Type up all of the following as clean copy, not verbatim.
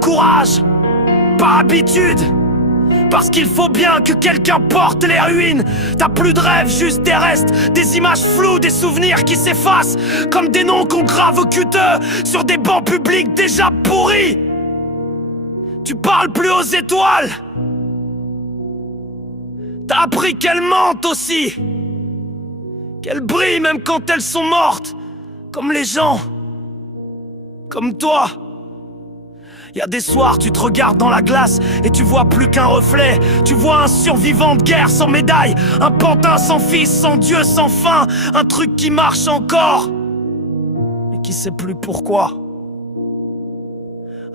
courage, par habitude. Parce qu'il faut bien que quelqu'un porte les ruines. T'as plus de rêves, juste des restes, des images floues, des souvenirs qui s'effacent, comme des noms qu'on grave au cuteux sur des bancs publics déjà pourris. Tu parles plus aux étoiles. T'as appris qu'elles mentent aussi, qu'elles brillent même quand elles sont mortes, comme les gens, comme toi. Y a des soirs, tu te regardes dans la glace et tu vois plus qu'un reflet. Tu vois un survivant de guerre sans médaille, un pantin sans fils, sans Dieu, sans fin. Un truc qui marche encore, mais qui sait plus pourquoi.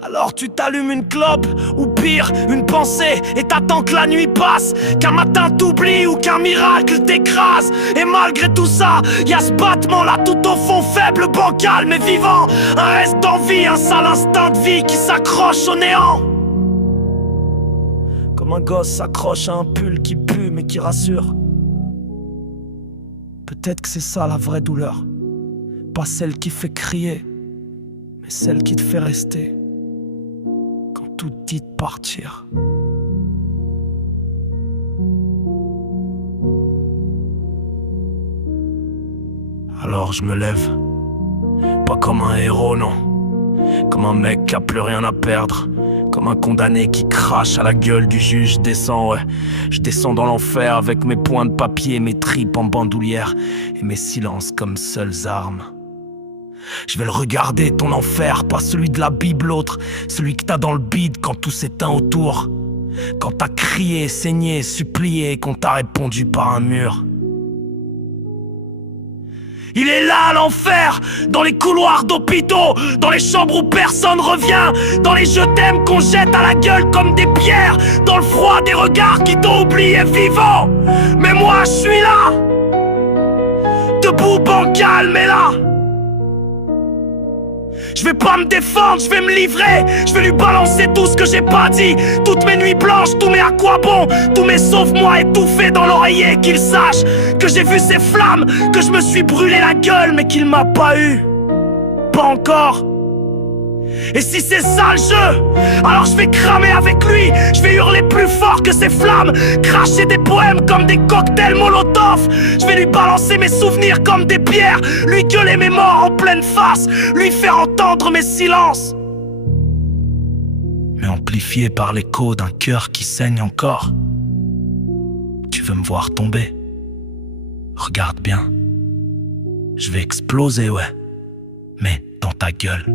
Alors tu t'allumes une clope, ou pire, une pensée, et t'attends que la nuit passe, qu'un matin t'oublie ou qu'un miracle t'écrase. Et malgré tout ça, y a ce battement là tout au fond, faible, bancal mais vivant. Un reste d'envie, un sale instinct de vie qui s'accroche au néant. Comme un gosse s'accroche à un pull qui pue mais qui rassure. Peut-être que c'est ça la vraie douleur. Pas celle qui fait crier, mais celle qui te fait rester quand tout dit de partir. Alors je me lève, pas comme un héros, non. Comme un mec qui a plus rien à perdre, comme un condamné qui crache à la gueule du juge. Je descends, ouais, je descends dans l'enfer avec mes poings de papier, mes tripes en bandoulière et mes silences comme seules armes. Je vais le regarder, ton enfer, pas celui de la Bible, l'autre, celui que t'as dans le bide quand tout s'éteint autour. Quand t'as crié, saigné, supplié et qu'on t'a répondu par un mur. Il est là l'enfer, dans les couloirs d'hôpitaux, dans les chambres où personne revient, dans les je t'aime qu'on jette à la gueule comme des pierres, dans le froid des regards qui t'ont oublié vivant. Mais moi je suis là, debout bancal mais là. Je vais pas me défendre, je vais me livrer. Je vais lui balancer tout ce que j'ai pas dit, toutes mes nuits blanches, tous mes à quoi bon, tous mes sauve-moi étouffés dans l'oreiller. Qu'il sache que j'ai vu ces flammes, que je me suis brûlé la gueule mais qu'il m'a pas eu, pas encore. Et si c'est ça le jeu, alors je vais cramer avec lui. Je vais hurler plus fort que ces flammes, cracher des poèmes comme des cocktails Molotov. Je vais lui balancer mes souvenirs comme des pierres, lui gueuler mes morts en pleine face, lui faire entendre mes silences, mais amplifiés par l'écho d'un cœur qui saigne encore. Tu veux me voir tomber? Regarde bien, je vais exploser, ouais, mais dans ta gueule.